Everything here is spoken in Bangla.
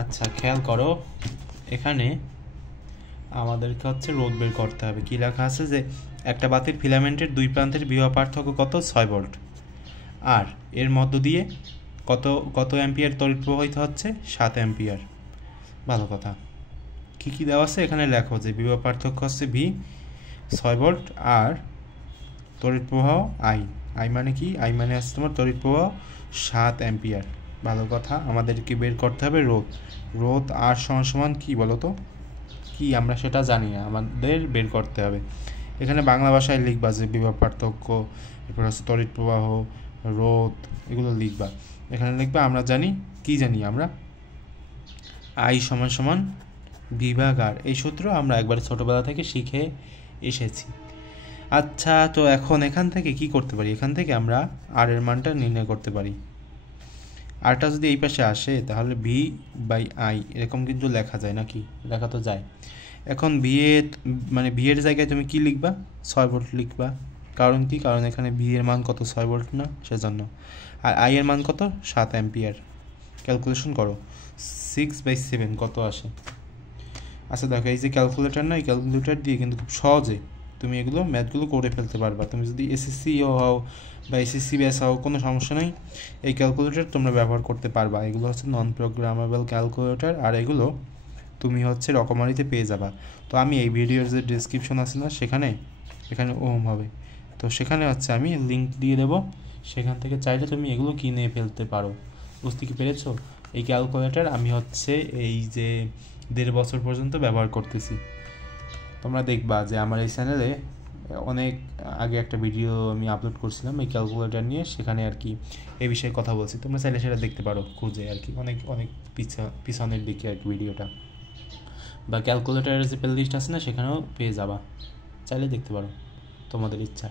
আচ্ছা খেয়াল করো, এখানে আমাদেরকে হচ্ছে রোধ বের করতে হবে। কি লেখা আছে যে একটা বাতির ফিলামেন্টের দুই প্রান্তের বিভব পার্থক্য কত? 6 ভোল্ট। আর এর মধ্য দিয়ে কত কত অ্যাম্পিয়ার তড়িৎ প্রবাহিত হচ্ছে? 7 অ্যাম্পিয়ার। ভালো কথা। কি কি দেওয়া আছে এখানে লেখো যে বিভব পার্থক্য হচ্ছে ভি 6 ভোল্ট আর তড়িৎ প্রবাহ আই। আই মানে কি? আই মানে হচ্ছে তোমার তড়িৎ প্রবাহ 7 অ্যাম্পিয়ার। ভালো কথা। আমাদেরকে বের করতে হবে রোধ। রোধ আর সমান কি বলো তো? কি আমরা সেটা জানি না, আমাদের বের করতে হবে। এখানে বাংলা ভাষায় লিখবা যে বিভব পার্থক্য, এরপর হচ্ছে তড়িৎ প্রবাহ, রোধ, এগুলো লিখবা। এখানে লিখবা আমরা জানি, কি জানি আমরা? আই সমান বিভাগ আর। এই সূত্র আমরা একবার ছোটোবেলা থেকে শিখে এসেছি। আচ্ছা, তো এখন এখান থেকে কি করতে পারি? এখান থেকে আমরা আর এর মানটা নির্ণয় করতে পারি। আরটা যদি এই পাশে আসে তাহলে ভি বাই আই এরকম কিন্তু লেখা যায় নাকি? লেখা তো যায়। এখন ভি এর জায়গায় তুমি কি লিখবা? 6 ভোল্ট লিখবা। কারণ কি? কারণ এখানে ভি এর মান কত? 6 ভোল্ট না, সেজন্য। আর আই এর মান কত? 7 অ্যাম্পিয়ার। ক্যালকুলেশন করো, 6/7 কত আসে? আচ্ছা দেখো, এই যে ক্যালকুলেটার না, এই ক্যালকুলেটার দিয়ে কিন্তু খুব সহজে তুমি এগুলো ম্যাথগুলো করে ফেলতে পারবা। তুমি যদি এসএসসিও হও বা এসএসসি ব্যাস হও, কোনো সমস্যা নেই, এই ক্যালকুলেটার তোমরা ব্যবহার করতে পারবা। এগুলো হচ্ছে নন প্রোগ্রামেবল ক্যালকুলেটার, আর এগুলো তুমি হচ্ছে রকমারিতে পেয়ে যাবা। তো আমি এই ভিডিওর যে ডেসক্রিপশন আছে না, এখানে ওম হবে, তো সেখানে হচ্ছে আমি লিঙ্ক দিয়ে দেবো, সেখান থেকে চাইলে তুমি এগুলো কিনে ফেলতে পারো। বুঝতে কি পেরেছো? এই ক্যালকুলেটার আমি হচ্ছে এই যে 1.5 বছর পর্যন্ত ব্যবহার করতেছি। তোমরা দেখবা যে আমার এই চ্যানেলে অনেক আগে একটা ভিডিও আমি আপলোড করছিলাম এই ক্যালকুলেটার নিয়ে, সেখানে আর কি এই বিষয়ে কথা বলছি। তোমরা চাইলে সেটা দেখতে পারো খুঁজে আর কি, অনেক অনেক পিছনের দিকে আর কি ভিডিওটা, বা ক্যালকুলেটারের যে প্লে লিস্ট আছে না, সেখানেও পেয়ে যাবা, চাইলে দেখতে পারো তোমাদের ইচ্ছা।